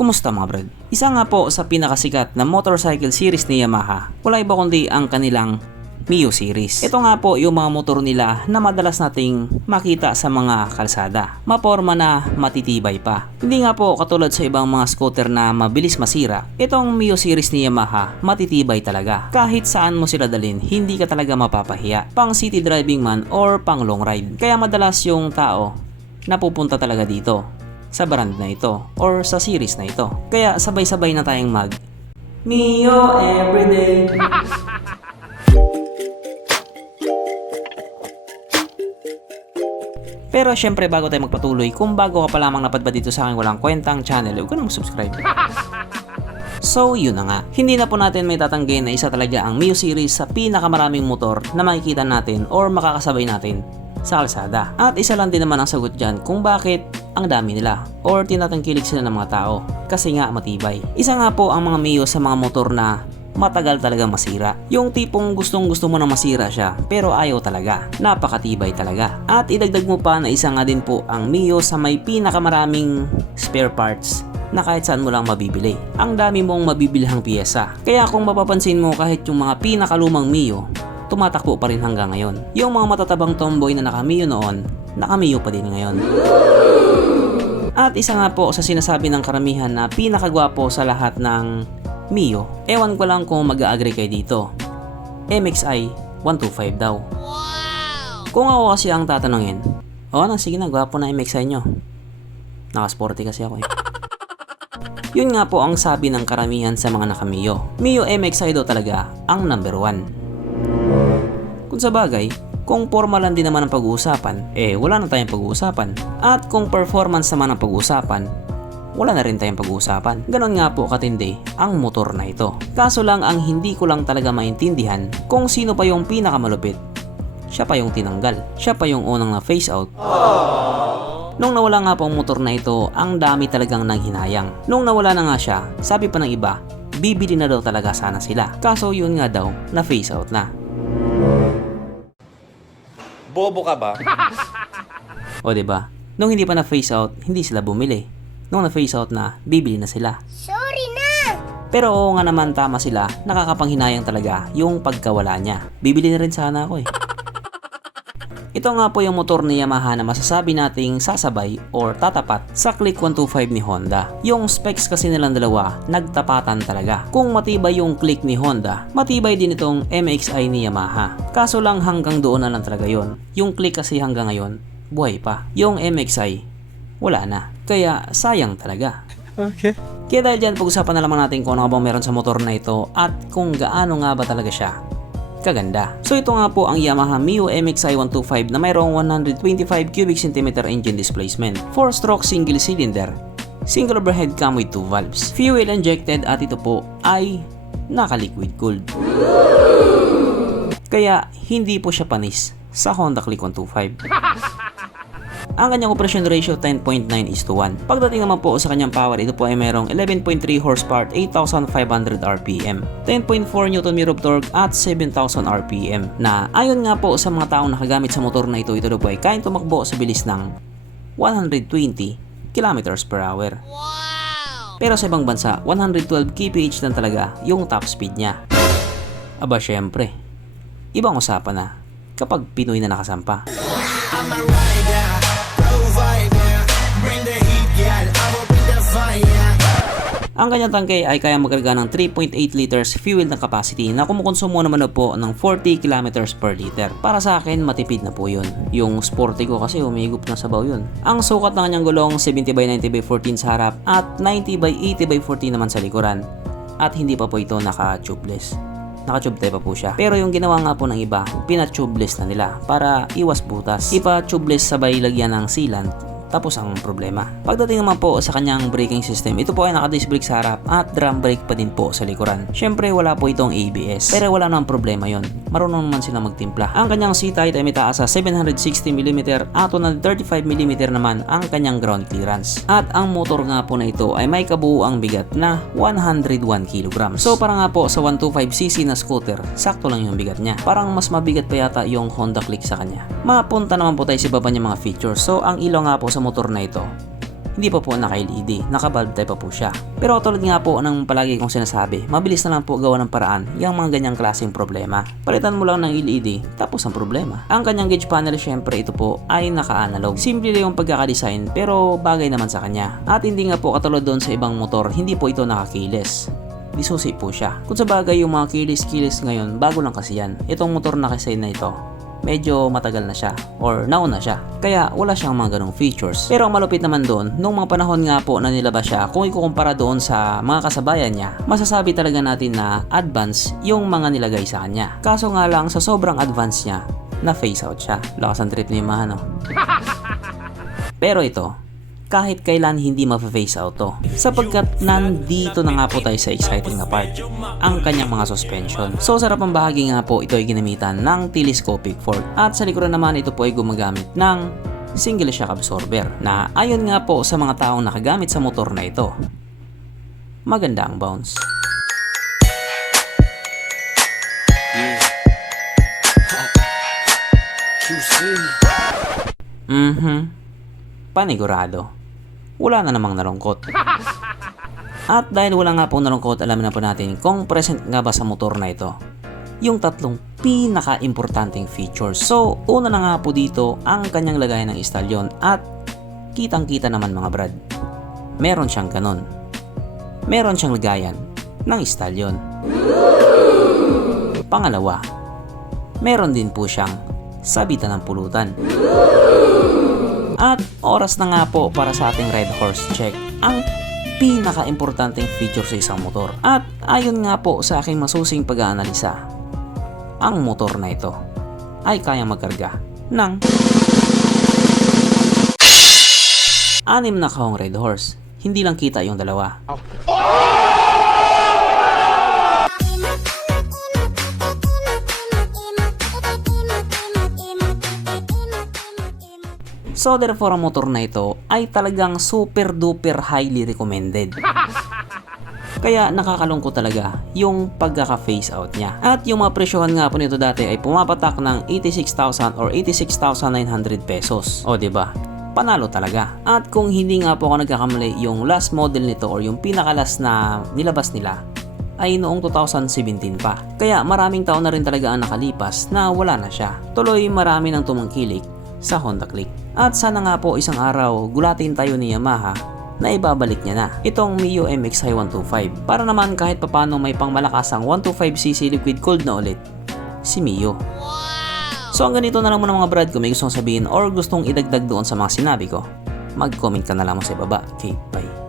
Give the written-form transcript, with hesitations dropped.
Kumusta mga brad? Isa nga po sa pinakasikat na motorcycle series ni Yamaha, wala iba kundi ang kanilang Mio series. Ito nga po yung mga motor nila na madalas nating makita sa mga kalsada. Maporma na matitibay pa. Hindi nga po katulad sa ibang mga scooter na mabilis masira. Itong Mio series ni Yamaha matitibay talaga. Kahit saan mo sila dalhin, hindi ka talaga mapapahiya. Pang city driving man or pang long ride. Kaya madalas yung tao napupunta talaga dito sa brand na ito or sa series na ito. Kaya sabay-sabay na tayong mag Mio everyday. Pero syempre bago tayo magpatuloy, kung bago ka pa lamang napadpad dito sa aking walang kwentang channel, huwag ka na mag-subscribe. So yun na nga, hindi na po natin may tatanggihan na isa talaga ang Mio series sa pinakamaraming motor na makikita natin or makakasabay natin sa kalsada. At isa lang din naman ang sagot dyan kung bakit ang dami nila or tinatangkilik sila ng mga tao, kasi nga matibay. Isa nga po ang mga Mio sa mga motor na matagal talaga masira. Yung tipong gustong mo na masira siya pero ayaw talaga. Napakatibay talaga. At idagdag mo pa na isa nga din po ang Mio sa may pinakamaraming spare parts na kahit saan mo lang mabibili. Ang dami mong mabibilhang piyesa. Kaya kung mapapansin mo, kahit yung mga pinakalumang Mio tumatakbo pa rin hanggang ngayon. Yung mga matatabang tomboy na naka-Mio noon, naka-Mio pa din ngayon. At isa nga po sa sinasabi ng karamihan na pinakagwapo sa lahat ng Mio, ewan ko lang kung mag-a-agree kayo dito, MXI 125 daw. Wow! Kung ako kasi ang tatanungin, sige na, gwapo na MXI nyo. Naka-sporty kasi ako eh. Yun nga po ang sabi ng karamihan sa mga naka-Mio. Mio MXI daw talaga ang number 1. Kung sa bagay, kung forma lang din naman ang pag-uusapan, wala na tayong pag-uusapan. At kung performance naman ang pag-uusapan, wala na rin tayong pag-uusapan. Ganon nga po katindi ang motor na ito. Kaso lang ang hindi ko lang talaga maintindihan kung sino pa yung pinakamalupit. Siya pa yung tinanggal. Siya pa yung unang na face out. Nung nawala nga po ang motor na ito, ang dami talagang nanghinayang. Nung nawala na nga siya, sabi pa ng iba, bibili na daw talaga sana sila. Kaso yun nga daw, na face out na. Bobo ka ba? O diba? Nung hindi pa na face out, hindi sila bumili. Nung na face out na, bibili na sila. Sorry na! Pero oo nga naman, tama sila, nakakapanghinayang talaga yung pagkawala niya. Bibili na rin sana ako eh. Ito nga po yung motor ni Yamaha na masasabi nating sasabay or tatapat sa Click 125 ni Honda. Yung specs kasi nilang dalawa, nagtapatan talaga. Kung matibay yung Click ni Honda, matibay din itong MXI ni Yamaha. Kaso lang hanggang doon na lang talaga yon. Yung Click kasi hanggang ngayon, buhay pa. Yung MXI, wala na. Kaya sayang talaga. Okay. Kaya dahil dyan, pag-usapan na naman natin kung ano bang meron sa motor na ito at kung gaano nga ba talaga siya kaganda. So ito nga po ang Yamaha Mio MXI 125 na mayroong 125 cubic centimeter engine displacement, 4-stroke single cylinder, single overhead cam with 2 valves, fuel injected at ito po ay naka-liquid cooled. Kaya hindi po siya panis sa Honda Click 125. Ang kanyang operation ratio 10.9:1. Pagdating naman po sa kanyang power, ito po ay mayroong 11.3 horsepower, 8,500 RPM, 10.4 Nm of torque at 7,000 RPM na ayon nga po sa mga taong nakagamit sa motor na ito daw po ay kayang tumakbo sa bilis ng 120 km/h. Wow! Pero sa ibang bansa, 112 kph lang talaga yung top speed niya. Aba syempre, ibang usapan na kapag Pinoy na nakasampa. Ang kanyang tangke ay kaya magkarga ng 3.8 liters fuel na capacity na kumukonsumo naman po ng 40 kilometers per liter. Para sa akin, matipid na po yun. Yung sporty ko kasi umigop na sabaw yun. Ang sukat ng kanyang gulong 70/90/14 sa harap at 90/80/14 naman sa likuran. At hindi pa po ito naka-tubeless. Naka-tube tape pa po siya. Pero yung ginawa nga po ng iba, pina-tubeless na nila para iwas butas. Ipa-tubeless sabay lagyan ng sealant. Tapos ang problema. Pagdating naman po sa kanyang braking system, ito po ay naka-disc brake sa harap at drum brake pa din po sa likuran. Syempre wala po itong ABS. Pero wala namang problema yon. Marunong naman sila magtimpla. Ang kanyang seat height ay may taas sa 760mm at 135mm naman ang kanyang ground clearance. At ang motor nga po na ito ay may kabuuang bigat na 101 kg. So para nga po sa 125cc na scooter, sakto lang yung bigat niya. Parang mas mabigat pa yata yung Honda Click sa kanya. Mapunta naman po tayo sa baba niya mga features. So ang ilaw nga po sa motor na ito, hindi pa po naka-LED, naka-valve type pa po siya. Pero tulad nga po ng palagi kong sinasabi, mabilis na lang po gawa ng paraan yung mga ganyang klaseng problema. Palitan mo lang ng LED, tapos ang problema. Ang kanyang gauge panel syempre ito po ay naka-analog. Simple lang yung pagkakadesign pero bagay naman sa kanya. At hindi nga po katulad doon sa ibang motor, hindi po ito naka-keyless. Disusi po siya. Kung sa bagay yung mga keyless ngayon, bago lang kasi yan. Itong motor na kasi na ito, medyo matagal na siya or nauna siya. Kaya wala siyang mga ganong features. Pero ang malupit naman doon, nung mga panahon nga po na nilabas siya, kung ikukumpara doon sa mga kasabayan niya, masasabi talaga natin na advance yung mga nilagay sa kanya. Kaso nga lang sa sobrang advance niya, na face out siya. Lakas ang trip ni Yamaha, no? Pero ito, kahit kailan hindi ma-face out to. Sapagkat nandito na nga po tayo sa exciting na part, ang kanyang mga suspension. So sa harapang bahagi nga po, ito ay ginamitan ng telescopic fork. At sa likuran naman, ito po ay gumagamit ng single shock absorber na ayon nga po sa mga taong nakagamit sa motor na ito, maganda ang bounce. Panigurado. Wala na namang nalungkot. At dahil wala nga pong nalungkot, alamin na po natin kung present nga ba sa motor na ito yung tatlong pinaka-importanting features. So, una na nga po dito ang kanyang lagayan ng istalyon at kitang-kita naman mga brad. Meron siyang ganon. Meron siyang lagayan ng istalyon. Pangalawa, meron din po siyang sabitan ng pulutan. At oras na nga po para sa ating Red Horse check, ang pinaka-importanting feature sa isang motor. At ayon nga po sa aking masusing pag-aanalisa, ang motor na ito ay kayang magkarga ng 6 na kahong Red Horse. Hindi lang kita yung dalawa. So therefore ang motor na ito ay talagang super duper highly recommended. Kaya nakakalungkot talaga yung pagkaka-phase out niya. At yung mga presyohan nga po nito dati ay pumapatak ng 86,000 or 86,900 pesos. O diba? Panalo talaga. At kung hindi nga po ako nagkakamali, yung last model nito or yung pinaka-last na nilabas nila ay noong 2017 pa. Kaya maraming taon na rin talaga ang nakalipas na wala na siya. Tuloy marami nang tumangkilik sa Honda Click. At sana nga po isang araw gulatin tayo ni Yamaha na ibabalik niya na itong Mio MX High 125 para naman kahit papano may pangmalakasang 125cc liquid cooled na ulit si Mio. So hanggang dito na lang muna mga brad. Kung may gustong sabihin or gustong idagdag doon sa mga sinabi ko, mag-comment ka na lang sa ibaba. Okay, bye.